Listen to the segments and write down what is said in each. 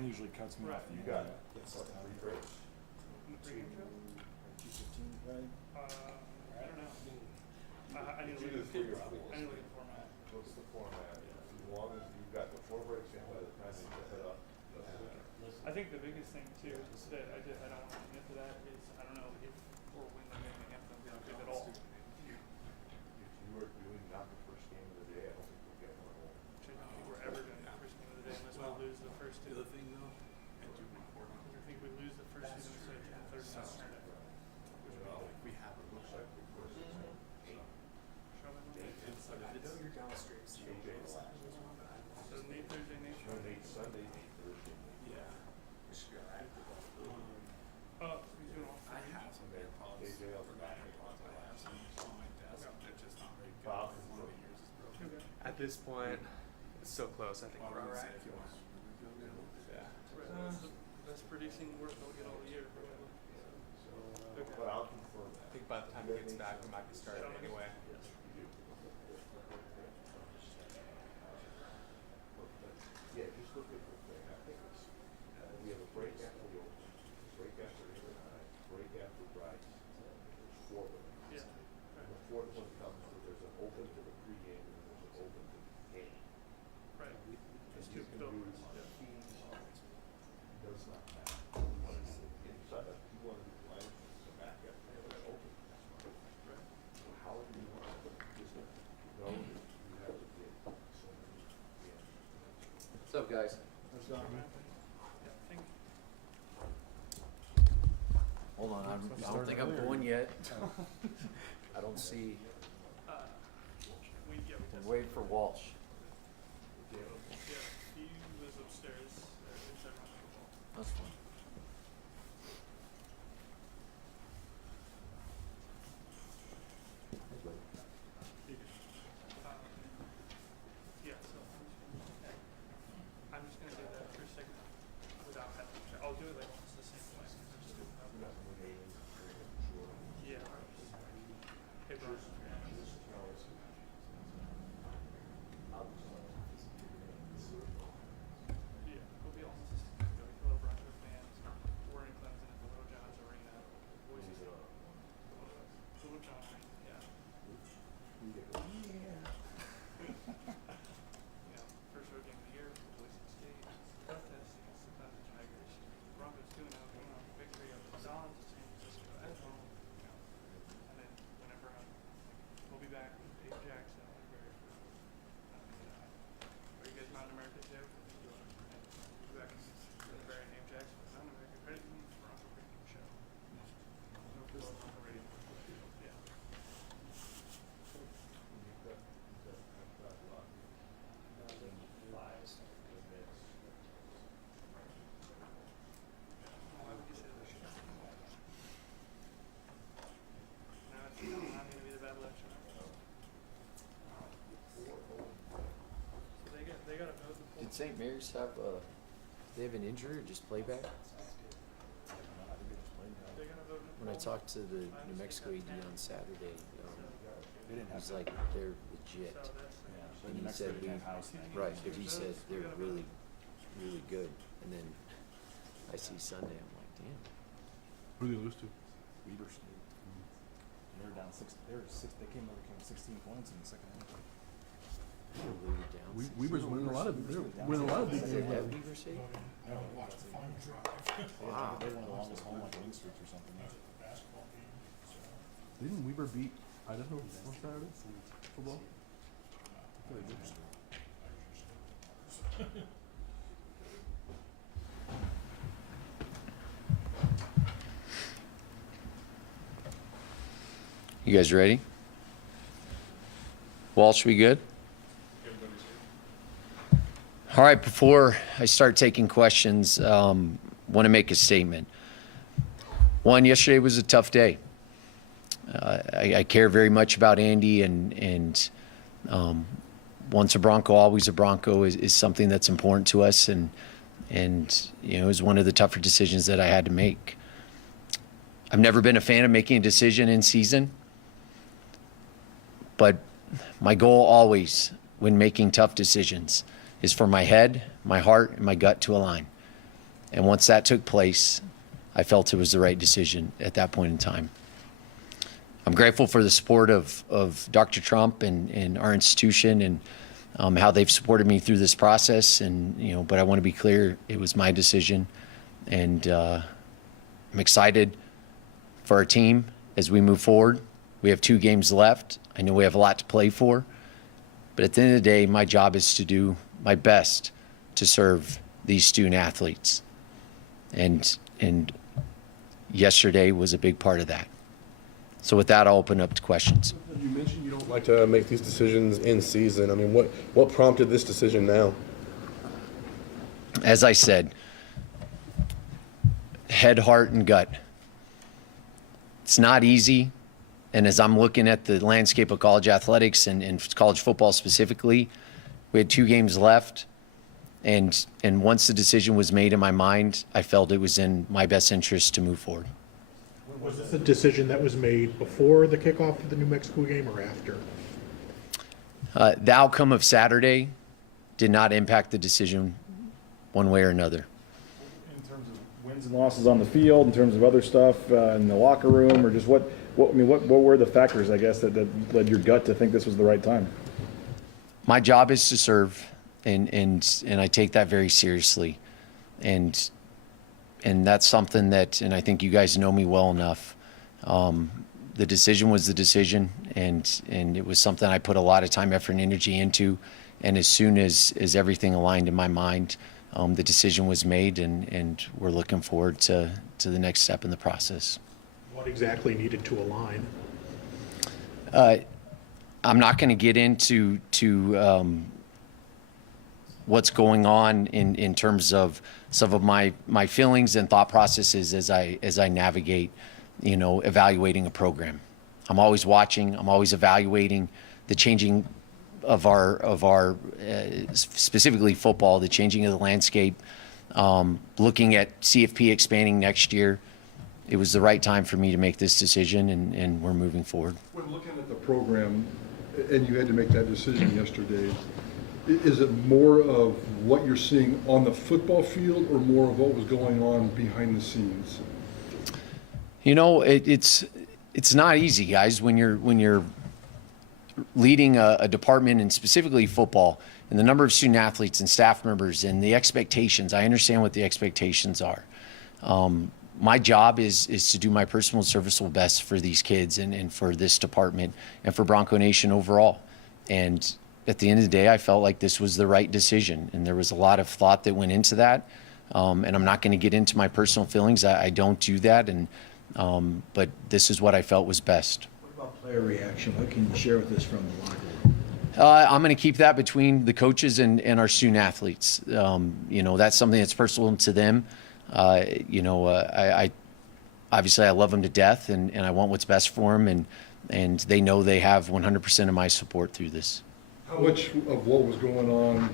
Mine usually cuts me off. You got it. It's like 3 breaks. 2:15, right? I don't know. I need to It's look either 3 or 4. I need to look at the format. What's the format? As long as you've got the 4 breaks in by the time they set it up. I think the biggest thing too that I don't want to commit to that is I don't know if or when they're making the anthem, if at all. If you are doing not the first game of the day, I don't think we'll get one home. Which I don't think we're ever doing the first game of the day unless we lose the first two. The other thing though, and do report on I think we lose the first two, then we say 10:30 Saturday. we have a Looks like the first is 8. Show me the and so if it's you're downstream. So Nate Thursday, Nate No, Friday. 8 Sunday, 8 Thursday. yeah, we should be alright. Oh, he's doing all I three. have some better policies. KJ, I'll Forgot I have some on my desk. They're just not very good. Bob, One of the years is broken. Okay. At this point, it's so close. I think Why we're would all I right. say if you want really good now? Yeah. That's the best producing work they'll get all year, probably. So, Okay. but I'll confirm I that. think by the time he gets back, we might be starting anyway. Yes, you do. Yeah, just look at the thing. I think it's, we have a break after the open, break after the overnight, break after Bryce. There's 4 of them. Yeah. And the 4th one comes with, there's an open to the pregame and there's an open to the game. Right. And Just you two can do filters. does not matter. You want to do inside, you want to do blank, the back end, and an open. Right. So however you want to, just know that you have to get so many, What's up, guys? There's Donovan. Yeah, I think. Hold on, I Started don't think I'm earlier. going yet. I don't see, We tested. wait for Walsh. Yeah, he was upstairs. It's everyone's football. That's fine. Yeah, so I'm just gonna do that for a second without having to. I'll do it like almost the same way. I'll just do it without. Yeah. Hey, bro. Yeah, it'll be almost the same. Go to Little Bronco fans. We're in Clemson at the Little John's Arena. Boise State. Little John Arena, yeah. You know, first road game of the year for Boise State. Tough test against the Clemson Tigers. Broncos 2-0 coming off a victory over the Dons at San Francisco at home. You know, and then whenever we'll be back with Dave Jackson and Barry for are you guys Mountain America too? We'll be back with Barry and Dave Jackson for Mountain America Credit Union Bronco Radio Show. Bronco Radio. Yeah. Why would you say that? No, it's not gonna be the bad election. So they got a vote in the Did St. Mary's have they have an injury or just playback? They got a vote in the When I poll. talked to the New Mexico AD on Saturday, They didn't have he's to. like, they're legit. So that's Yeah, but And New he Mexico said didn't we- have house thing. Right, but he said they're really, really good. And then I see Sunday, I'm like, damn. Who do they lose to? Weber State. They were down 6. They came 16 points in the second half. They're really down. Weber's winning a lot of. They're Weber's winning a lot of big Is it games. at Weber State? Wow. They won the longest home like win streak or something. Didn't Weber beat Idaho on Saturday? Football? I thought they did. You guys ready? Walsh, we good? All right, before I start taking questions, want to make a statement. One, yesterday was a tough day. I care very much about Andy, and once a Bronco, always a Bronco is something that's important to us, and you know, it was one of the tougher decisions that I had to make. I've never been a fan of making a decision in season, but my goal always when making tough decisions is for my head, my heart, and my gut to align. And once that took place, I felt it was the right decision at that point in time. I'm grateful for the support of Dr. Trump and our institution and how they've supported me through this process. And, but I want to be clear, it was my decision. And I'm excited for our team as we move forward. We have 2 games left. I know we have a lot to play for. But at the end of the day, my job is to do my best to serve these student athletes. And yesterday was a big part of that. So with that, I'll open up to questions. You mentioned you don't like to make these decisions in season. I mean, what prompted this decision now? As I said, head, heart, and gut. It's not easy. And as I'm looking at the landscape of college athletics and college football specifically, we had 2 games left. And once the decision was made in my mind, I felt it was in my best interest to move forward. Was this a decision that was made before the kickoff of the New Mexico game or after? The outcome of Saturday did not impact the decision one way or another. In terms of wins and losses on the field, in terms of other stuff in the locker room, or just what were the factors, I guess, that led your gut to think this was the right time? My job is to serve, and I take that very seriously. And that's something that, and I think you guys know me well enough. The decision was the decision, and it was something I put a lot of time, effort, and energy into. And as soon as everything aligned in my mind, the decision was made, and we're looking forward to the next step in the process. What exactly needed to align? I'm not going to get into what's going on in terms of some of my feelings and thought processes as I navigate, evaluating a program. I'm always watching. I'm always evaluating the changing of our specifically football, the changing of the landscape. Looking at CFP expanding next year, it was the right time for me to make this decision, and we're moving forward. When looking at the program, and you had to make that decision yesterday, is it more of what you're seeing on the football field or more of what was going on behind the scenes? It's not easy, guys, when you're leading a department, and specifically football, and the number of student athletes and staff members and the expectations. I understand what the expectations are. My job is to do my personal serviceable best for these kids and for this department and for Bronco Nation overall. And at the end of the day, I felt like this was the right decision, and there was a lot of thought that went into that. And I'm not going to get into my personal feelings. I don't do that, but this is what I felt was best. What about player reaction? What can you share with us from the locker room? I'm going to keep that between the coaches and our student athletes. That's something that's personal to them. I obviously I love them to death, and I want what's best for them, and they know they have 100% of my support through this. How much of what was going on,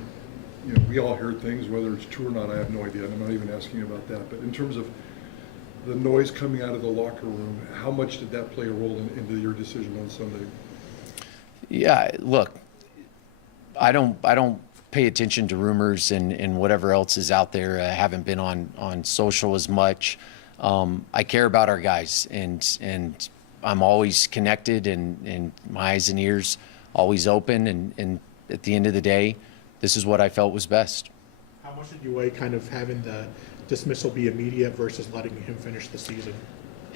we all heard things, whether it's true or not, I have no idea, and I'm not even asking about that, but in terms of the noise coming out of the locker room, how much did that play a role into your decision on Sunday? Yeah, look, I don't pay attention to rumors and whatever else is out there. I haven't been on social as much. I care about our guys, and I'm always connected, and my eyes and ears always open, and at the end of the day, this is what I felt was best. How much did you weigh kind of having the dismissal be immediate versus letting him finish the season?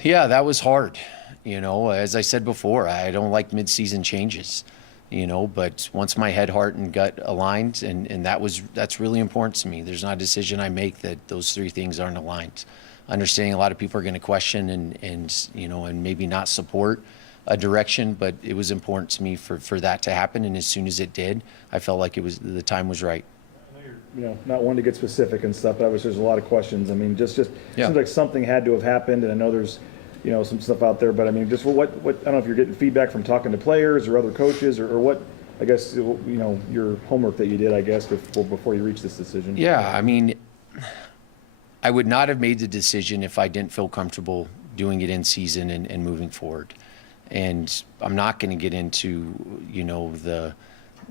Yeah, that was hard. As I said before, I don't like mid-season changes, but once my head, heart, and gut aligned, and that's really important to me. There's not a decision I make that those 3 things aren't aligned. Understanding a lot of people are going to question and maybe not support a direction, but it was important to me for that to happen, and as soon as it did, I felt like the time was right. I know you're not wanting to get specific and stuff, but there's a lot of questions. I mean, just Yeah. seems like something had to have happened, and I know there's some stuff out there, but I mean, just what I don't know if you're getting feedback from talking to players or other coaches, or what, I guess, your homework that you did, I guess, before you reached this decision. Yeah, I mean, I would not have made the decision if I didn't feel comfortable doing it in season and moving forward. And I'm not going to get into, the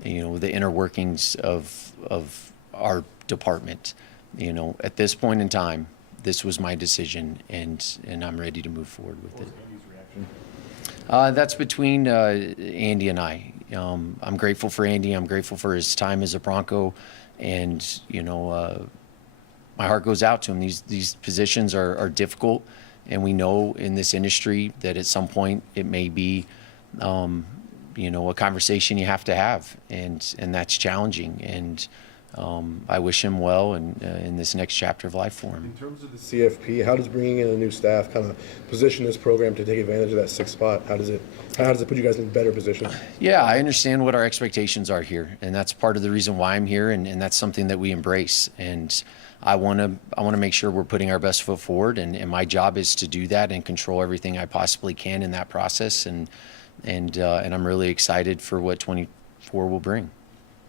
inner workings of our department. you know, at this point in time, this was my decision, and I'm ready to move forward with it. Andy's reaction? That's between Andy and I. I'm grateful for Andy. I'm grateful for his time as a Bronco, and you know, my heart goes out to him. These positions are difficult, and we know in this industry that at some point it may be, you know, a conversation you have to have, and that's challenging. And I wish him well in this next chapter of life for him. In terms of the CFP, how does bringing in a new staff kind of position this program to take advantage of that sixth spot? How does it put you guys in a better position? Yeah, I understand what our expectations are here, and that's part of the reason why I'm here, and that's something that we embrace. And I want to make sure we're putting our best foot forward, and my job is to do that and control everything I possibly can in that process. And I'm really excited for what 24 will bring.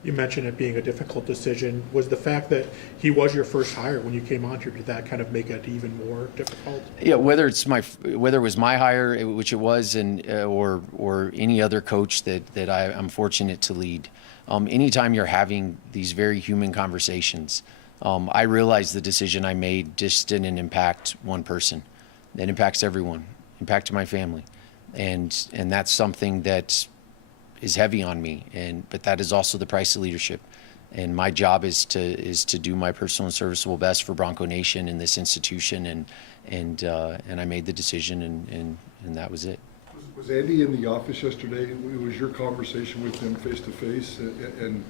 You mentioned it being a difficult decision. Was the fact that he was your first hire when you came on here, did that kind of make it even more difficult? Yeah, whether it was my hire, which it was, and or any other coach that I'm fortunate to lead. Anytime you're having these very human conversations, I realize the decision I made just didn't impact one person. It impacts everyone, impacted my family, and that's something that is heavy on me, but that is also the price of leadership. And my job is to do my personal and serviceable best for Bronco Nation and this institution, and I made the decision, and that was it. Was Andy in the office yesterday? Was your conversation with him face to face? And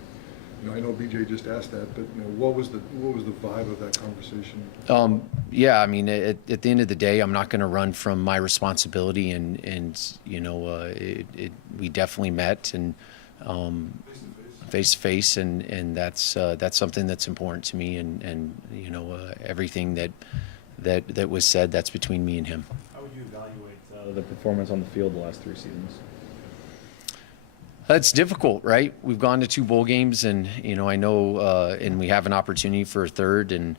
you know, I know BJ just asked that, but you know, what was the vibe of that conversation? Yeah, I mean, at the end of the day, I'm not going to run from my responsibility, and you know, we definitely met and face to face, and that's something that's important to me, and you know, everything that was said, that's between me and him. How would you evaluate the performance on the field the last 3 seasons? It's difficult, right? We've gone to 2 bowl games, and you know, I know, and we have an opportunity for a third. And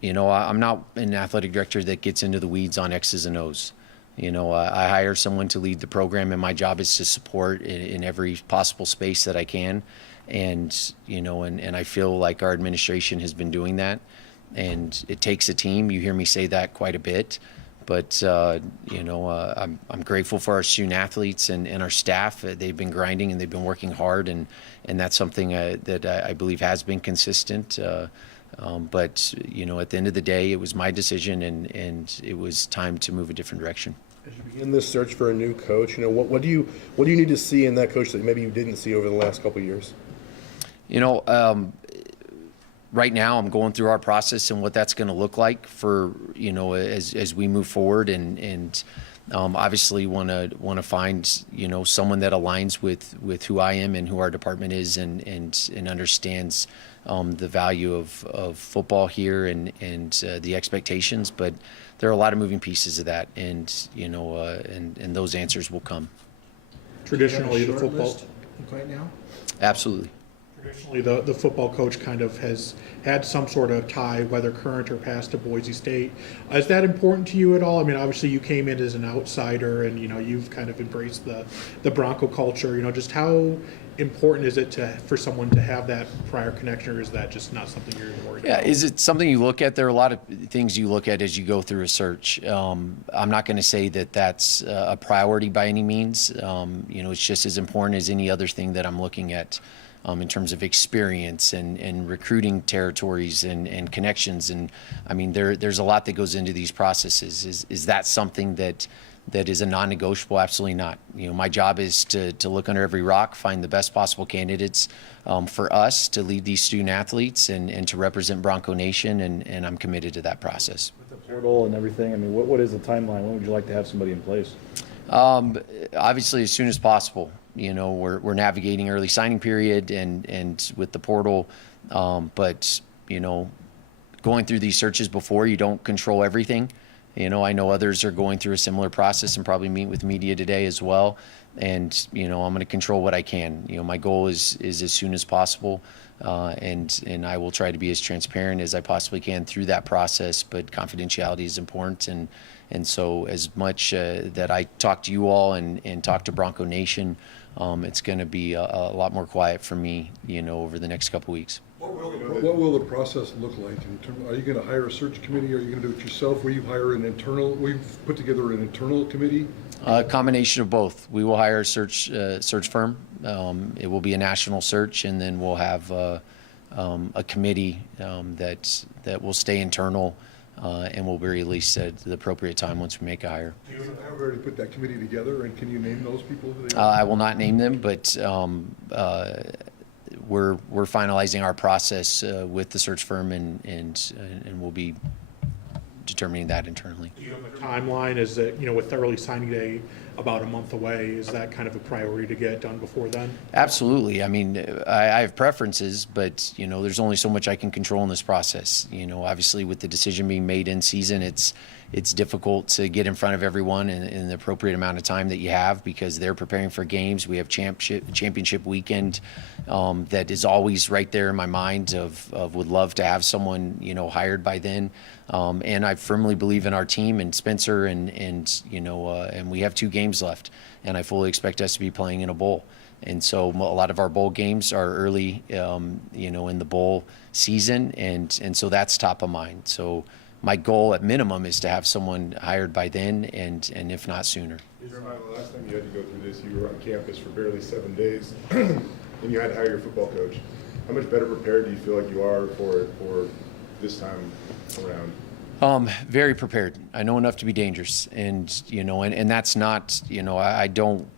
you know, I'm not an athletic director that gets into the weeds on X's and O's. You know, I hire someone to lead the program, and my job is to support in every possible space that I can. And you know, and I feel like our administration has been doing that. And it takes a team. You hear me say that quite a bit. But, you know, I'm grateful for our student athletes and our staff. They've been grinding and they've been working hard, and that's something that I believe has been consistent. But, you know, at the end of the day, it was my decision, and it was time to move a different direction. As you begin this search for a new coach, you know, what do you need to see in that coach that maybe you didn't see over the last couple of years? You know, right now I'm going through our process and what that's going to look like for, you know, as we move forward, and obviously want to find, you know, someone that aligns with who I am and who our department is, and understands the value of football here and the expectations. But there are a lot of moving pieces of that, and you know, and those answers will come. Traditionally, the football. Right now? Absolutely. Traditionally, the football coach kind of has had some sort of tie, whether current or past, to Boise State. Is that important to you at all? I mean, obviously you came in as an outsider, and you know, you've kind of embraced the Bronco culture. You know, just how important is it for someone to have that prior connection, or is that just not something you're worried about? Yeah, is it something you look at? There are a lot of things you look at as you go through a search. I'm not going to say that that's a priority by any means. You know, it's just as important as any other thing that I'm looking at. In terms of experience and recruiting territories and connections. And I mean, there's a lot that goes into these processes. Is that something that is a non-negotiable? Absolutely not. You know, my job is to look under every rock, find the best possible candidates for us to lead these student athletes and to represent Bronco Nation, and I'm committed to that process. With the portal and everything, I mean, what is the timeline? When would you like to have somebody in place? Obviously, as soon as possible. You know, we're navigating early signing period and with the portal, but you know, going through these searches before, you don't control everything. You know, I know others are going through a similar process and probably meet with media today as well. And you know, I'm going to control what I can. You know, my goal is as soon as possible, and I will try to be as transparent as I possibly can through that process. But confidentiality is important, and so as much that I talk to you all and talk to Bronco Nation, it's going to be a lot more quiet for me, you know, over the next couple weeks. What will the process look like in terms, are you gonna hire a search committee? Are you gonna do it yourself? Will you hire an internal, we've put together an internal committee? A combination of both. We will hire a search firm. It will be a national search, and then we'll have a committee that will stay internal and will be released at the appropriate time once we make a hire. You have already put that committee together, and can you name those people who they are? I will not name them, but we're finalizing our process with the search firm, and we'll be determining that internally. Do you have a timeline? Is it, with early signing day about a month away, is that kind of a priority to get done before then? Absolutely. I mean, I have preferences, but, there's only so much I can control in this process. Obviously with the decision being made in season, it's difficult to get in front of everyone in the appropriate amount of time that you have, because they're preparing for games. We have championship weekend that is always right there in my mind of would love to have someone, hired by then. And I firmly believe in our team and Spencer and we have 2 games left, and I fully expect us to be playing in a bowl. And so a lot of our bowl games are early, in the bowl season. And so that's top of mind. So my goal at minimum is to have someone hired by then, and if not sooner. Jeremiah, the last time you had to go through this, you were on campus for barely 7 days, and you had to hire your football coach. How much better prepared do you feel like you are for this time around? Very prepared. I know enough to be dangerous, and that's not, I don't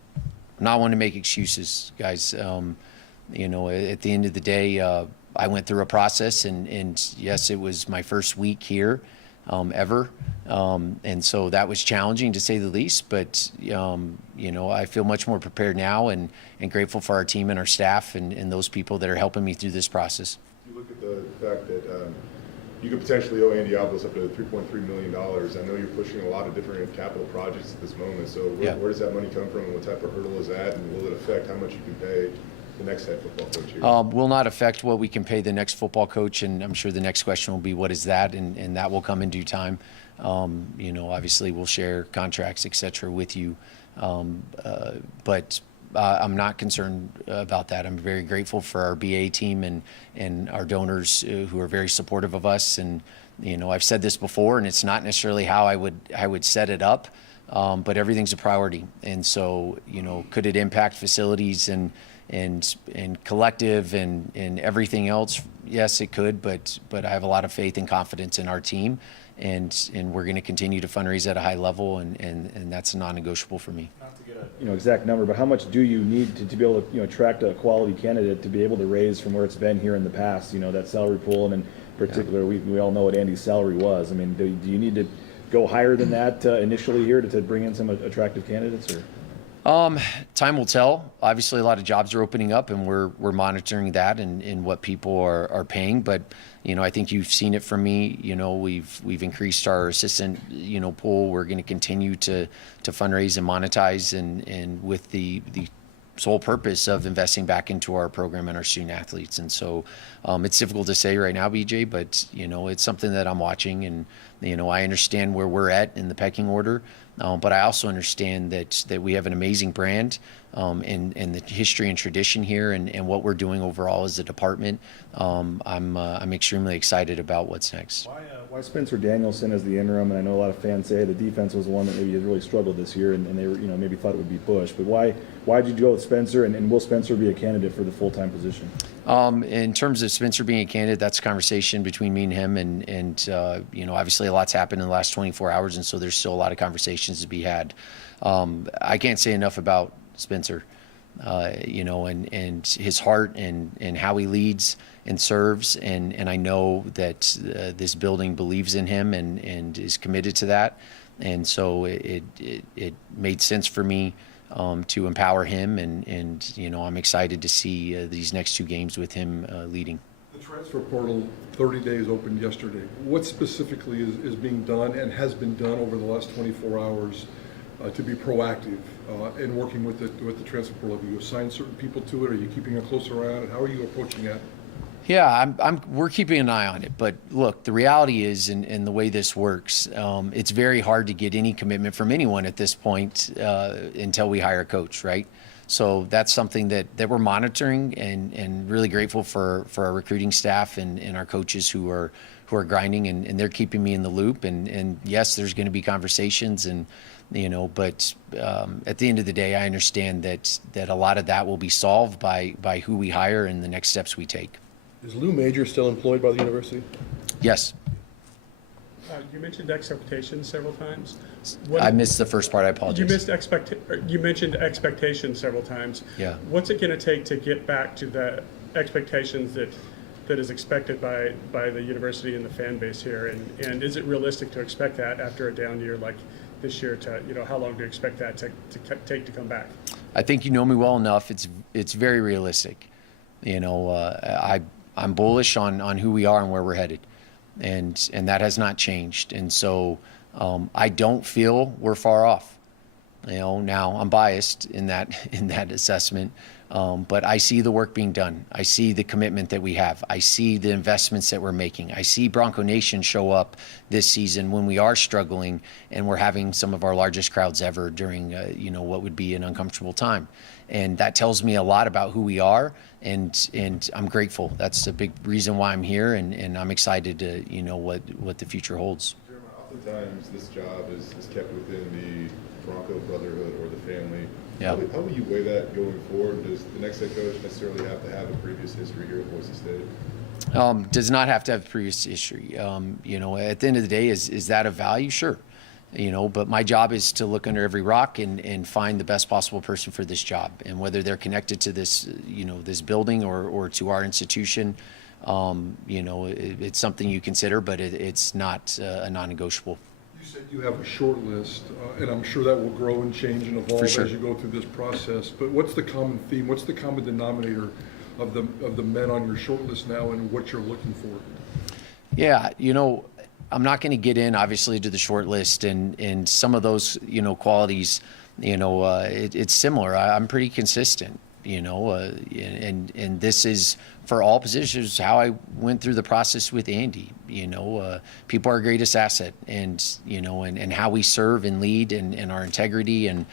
not want to make excuses, guys. At the end of the day, I went through a process, and yes, it was my first week here ever, and so that was challenging to say the least. But I feel much more prepared now, and grateful for our team and our staff and those people that are helping me through this process. You look at the fact that you could potentially owe Andy Avalos up to $3.3 million. I know you're pushing a lot of different capital projects at this moment. So where does that money come from, and what type of hurdle is that, and will it affect how much you can pay the next head football coach here? Will not affect what we can pay the next football coach, and I'm sure the next question will be, what is that? And that will come in due time. Obviously we'll share contracts, et cetera, with you. But I'm not concerned about that. I'm very grateful for our BA team and our donors who are very supportive of us. And, I've said this before, and it's not necessarily how I would set it up, but everything's a priority. And so, could it impact facilities and collective and everything else? Yes, it could, but I have a lot of faith and confidence in our team, and we're going to continue to fundraise at a high level, and that's non-negotiable for me. Not to get a exact number, but how much do you need to be able to attract a quality candidate to be able to raise from where it's been here in the past? That salary pool, and in particular, we all know what Andy's salary was. I mean, do you need to go higher than that initially here to bring in some attractive candidates, or? Time will tell. Obviously, a lot of jobs are opening up, and we're monitoring that and what people are paying. But I think you've seen it from me. We've increased our assistant pool. We're going to continue to fundraise and monetize, and with the sole purpose of investing back into our program and our student athletes. And so it's difficult to say right now, BJ, but it's something that I'm watching, and I understand where we're at in the pecking order. But I also understand that we have an amazing brand and the history and tradition here, and what we're doing overall as a department. I'm extremely excited about what's next. Why Spencer Danielson as the interim? And I know a lot of fans say the defense was the one that maybe has really struggled this year, and they were maybe thought it would be Bush. But why did you go with Spencer, and will Spencer be a candidate for the full-time position? In terms of Spencer being a candidate, that's a conversation between me and him, and obviously a lot's happened in the last 24 hours, and so there's still a lot of conversations to be had. I can't say enough about Spencer, and his heart and how he leads and serves, and I know that this building believes in him and is committed to that, and so it made sense for me to empower him, and I'm excited to see these next 2 games with him leading. The transfer portal, 30 days opened yesterday. What specifically is being done and has been done over the last 24 hours to be proactive in working with the transfer portal? Have you assigned certain people to it? Are you keeping a closer eye on it? How are you approaching that? Yeah, we're keeping an eye on it. But look, the reality is, in the way this works, it's very hard to get any commitment from anyone at this point until we hire a coach, right? So that's something that we're monitoring, and really grateful for our recruiting staff and our coaches who are grinding, and they're keeping me in the loop. And yes, there's going to be conversations, and but at the end of the day, I understand that a lot of that will be solved by who we hire and the next steps we take. Is Lou Major still employed by the university? Yes. You mentioned expectations several times. I missed the first part. I apologize. You mentioned expectations several times. Yeah. What's it going to take to get back to the expectations that is expected by the university and the fan base here? And is it realistic to expect that after a down year like this year? How long do you expect that to take to come back? I think you know me well enough. It's very realistic. I'm bullish on who we are and where we're headed, and that has not changed. And so I don't feel we're far off. Now I'm biased in that assessment, but I see the work being done. I see the commitment that we have. I see the investments that we're making. I see Bronco Nation show up this season when we are struggling and we're having some of our largest crowds ever during what would be an uncomfortable time. And that tells me a lot about who we are, and I'm grateful. That's a big reason why I'm here, and I'm excited to what the future holds. Jeremiah, oftentimes this job is kept within the Bronco brotherhood or the family. Yeah. How will you weigh that going forward? Does the next head coach necessarily have to have a previous history here at Boise State? Does not have to have previous history. At the end of the day, is that a value? Sure. But my job is to look under every rock and find the best possible person for this job. And whether they're connected to this, this building or to our institution, it's something you consider, but it's not a non-negotiable. You said you have a short list, and I'm sure that will grow and change and evolve sure. as you go through this process. But what's the common theme? What's the common denominator of the men on your short list now, and what you're looking for? Yeah, I'm not going to get in, obviously, to the short list and some of those, qualities, it's similar. I'm pretty consistent, and this is for all positions how I went through the process with Andy. People are our greatest asset, and how we serve and lead and our integrity and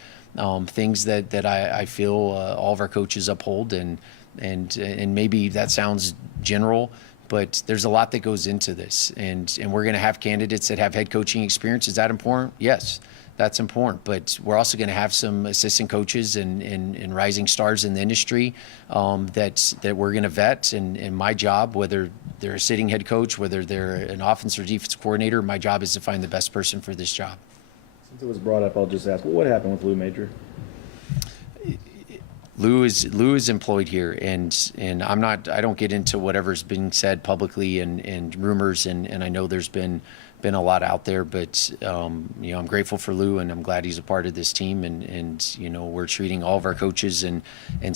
things that I feel all of our coaches uphold, and maybe that sounds general, but there's a lot that goes into this, and we're going to have candidates that have head coaching experience. Is that important? Yes, that's important. But we're also going to have some assistant coaches and rising stars in the industry that we're going to vet. And my job, whether they're a sitting head coach, whether they're an offense or defense coordinator, my job is to find the best person for this job. Since it was brought up, I'll just ask, what happened with Lou Major? Lou is employed here, and I don't get into whatever's been said publicly and rumors, and I know there's been a lot out there, but I'm grateful for Lou, and I'm glad he's a part of this team, and we're treating all of our coaches and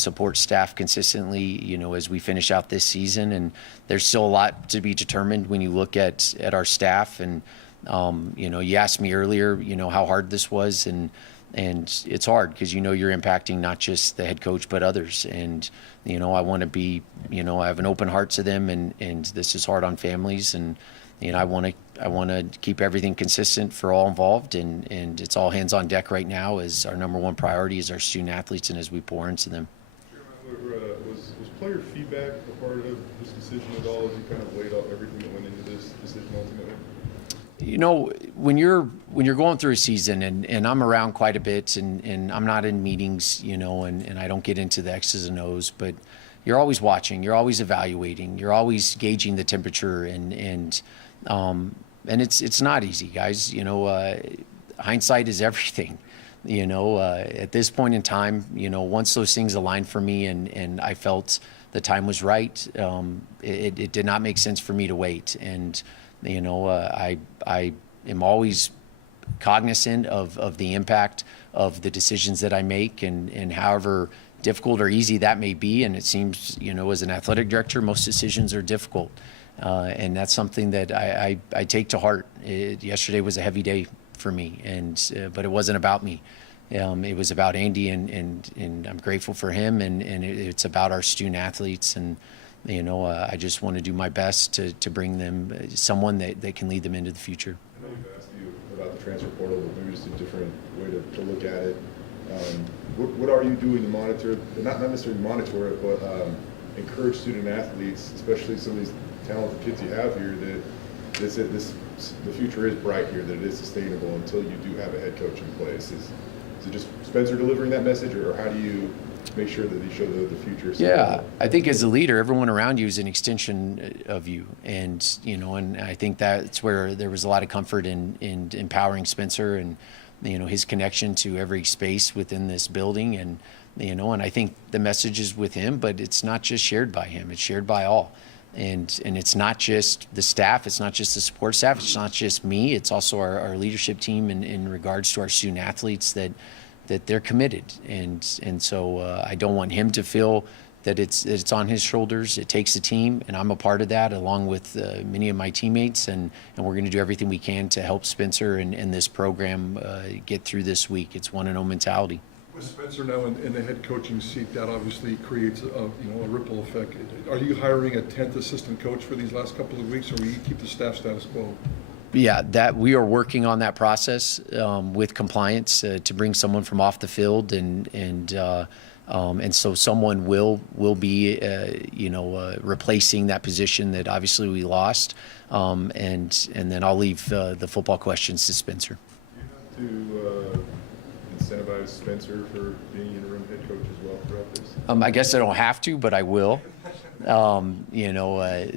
support staff consistently, as we finish out this season. And there's still a lot to be determined when you look at our staff, and you asked me earlier, how hard this was, and it's hard because you're impacting not just the head coach but others, and I want to be, I have an open heart to them, and this is hard on families, and I want to keep everything consistent for all involved, and it's all hands on deck right now as our number one priority is our student athletes and as we pour into them. Was player feedback a part of this decision at all as you kind of weighed up everything that went into this decision ultimately? When you're going through a season, and I'm around quite a bit, and I'm not in meetings, and I don't get into the X's and O's, but you're always watching, you're always evaluating, you're always gauging the temperature, and it's not easy, guys. Hindsight is everything. At this point in time, once those things aligned for me, and I felt the time was right, it did not make sense for me to wait, and I am always cognizant of the impact of the decisions that I make, and however difficult or easy that may be. And it seems, as an athletic director, most decisions are difficult. And that's something that I take to heart. Yesterday was a heavy day for me, but it wasn't about me. It was about Andy, and I'm grateful for him, and it's about our student athletes, and I just want to do my best to bring them someone that can lead them into the future. I know we've asked you about the transfer portal, but maybe just a different way to look at it. What are you doing to monitor, not necessarily monitor it, but encourage student athletes, especially some of these talented kids you have here, that the future is bright here, that it is sustainable until you do have a head coach in place? Is it just Spencer delivering that message, or how do you make sure that you show the future is Yeah, sustainable? I think as a leader, everyone around you is an extension of you, and and I think that's where there was a lot of comfort in empowering Spencer and his connection to every space within this building, and and I think the message is with him, but it's not just shared by him; it's shared by all. And it's not just the staff, it's not just the support staff, it's not just me, it's also our leadership team in regards to our student athletes that they're committed. And so I don't want him to feel that it's on his shoulders. It takes a team, and I'm a part of that along with many of my teammates, and we're going to do everything we can to help Spencer and this program get through this week. It's 1-0 mentality. With Spencer now in the head coaching seat, that obviously creates a ripple effect. Are you hiring a 10th assistant coach for these last couple of weeks, or will you keep the staff status quo? Yeah, that we are working on that process with compliance to bring someone from off the field, and so someone will be replacing that position that obviously we lost, and then I'll leave the football questions to Spencer. Do you have to incentivize Spencer for being interim head coach as well throughout this? I guess I don't have to, but I will.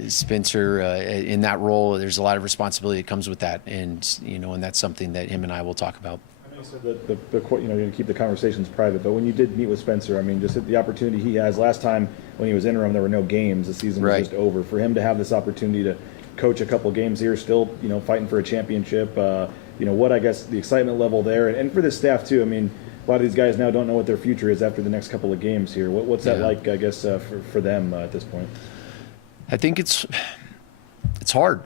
Spencer, in that role, there's a lot of responsibility that comes with that, and that's something that him and I will talk about. I know you said that you're going to keep the conversations private, but when you did meet with Spencer, I mean, just the opportunity he has. Last time when he was interim, there were no games. The season was just over. For him to have this opportunity to coach a couple games here, still, fighting for a championship, what I guess the excitement level there, and for the staff too. I mean, a lot of these guys now don't know what their future is after the next couple of games here. What's that like, I guess, for them at this point? I think it's hard,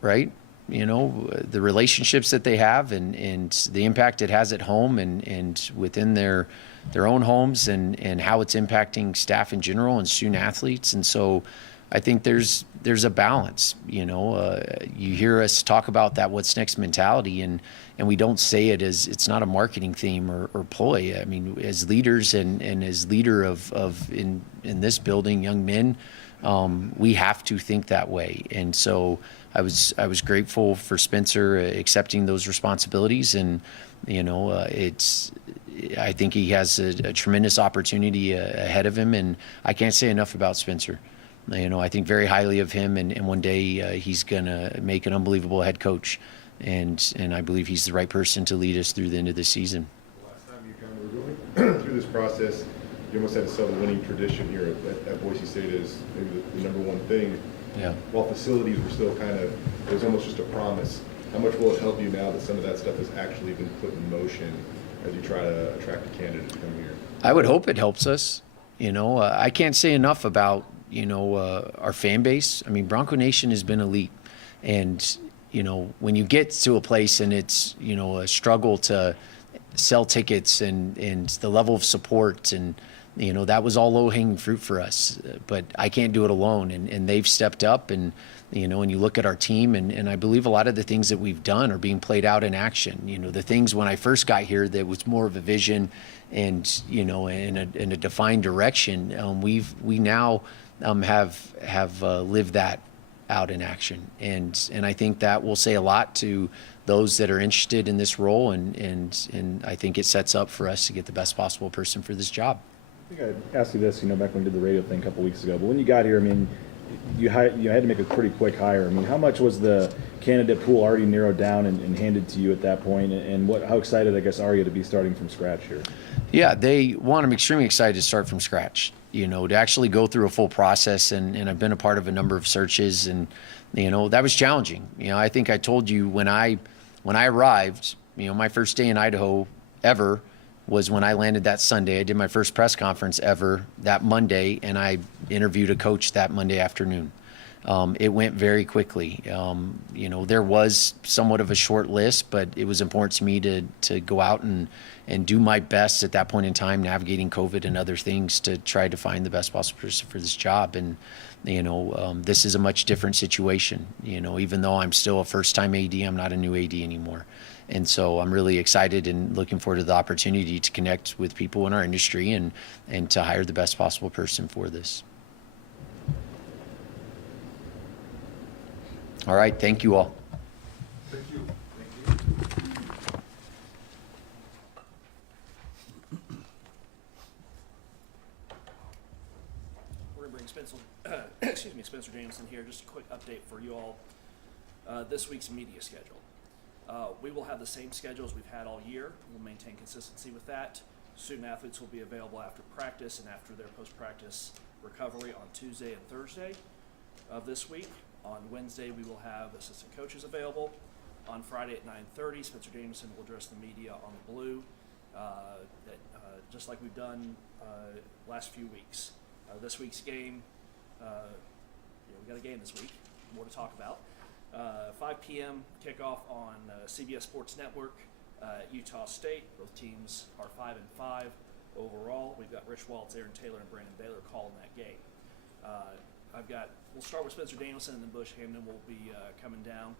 right? The relationships that they have and the impact it has at home and within their own homes and how it's impacting staff in general and student athletes. And so I think there's a balance. You hear us talk about that what's next mentality, and we don't say it as it's not a marketing theme or ploy. I mean, as leaders and as leader of in this building, young men, we have to think that way. And so I was grateful for Spencer accepting those responsibilities, and I think he has a tremendous opportunity ahead of him, and I can't say enough about Spencer. I think very highly of him, and one day he's going to make an unbelievable head coach, and I believe he's the right person to lead us through the end of the season. Last time you kind of were going through this process, you almost had to sell the winning tradition here at Boise State as maybe the number one thing. Yeah. While facilities were still it was almost just a promise. How much will it help you now that some of that stuff has actually been put in motion as you try to attract a candidate to come here? I would hope it helps us. I can't say enough about our fan base. I mean, Bronco Nation has been elite, and when you get to a place and it's a struggle to sell tickets and the level of support, and that was all low-hanging fruit for us, but I can't do it alone, and they've stepped up, and and you look at our team, and I believe a lot of the things that we've done are being played out in action. The things when I first got here that was more of a vision and in a defined direction, we now have lived that out in action, and I think that will say a lot to those that are interested in this role, and I think it sets up for us to get the best possible person for this job. I think I asked you this, back when we did the radio thing a couple weeks ago, but when you got here, I mean, you had to make a pretty quick hire. I mean, how much was the candidate pool already narrowed down and handed to you at that point, and how excited, I guess, are you to be starting from scratch here? Yeah, I'm extremely excited to start from scratch, to actually go through a full process, and I've been a part of a number of searches, and, that was challenging. I think I told you when I arrived, my first day in Idaho ever was when I landed that Sunday. I did my first press conference ever that Monday, and I interviewed a coach that Monday afternoon. it went very quickly. You know, there was somewhat of a short list, but it was important to me to go out and do my best at that point in time, navigating COVID and other things, to try to find the best possible person for this job. And, you know, this is a much different situation. You know, even though I'm still a first-time AD, I'm not a new AD anymore. And so I'm really excited and looking forward to the opportunity to connect with people in our industry and to hire the best possible person for this. All right, thank you all. Thank you. We're gonna bring Spencer, Spencer Jameson here. Just a quick update for you all. This week's media schedule. We will have the same schedule as we've had all year. We'll maintain consistency with that. Student athletes will be available after practice and after their post-practice recovery on Tuesday and Thursday of this week. On Wednesday, we will have assistant coaches available. On Friday at 9:30, Spencer Jameson will address the media on the blue, just like we've done last few weeks. This week's game, we got a game this week, more to talk about. 5 p.m. kickoff on CBS Sports Network at Utah State. Both teams are 5-5 overall. We've got Rich Waltz, Aaron Taylor, and Brandon Baylor calling that game. We'll start with Spencer Jameson, and then Bush Hamden will be coming down.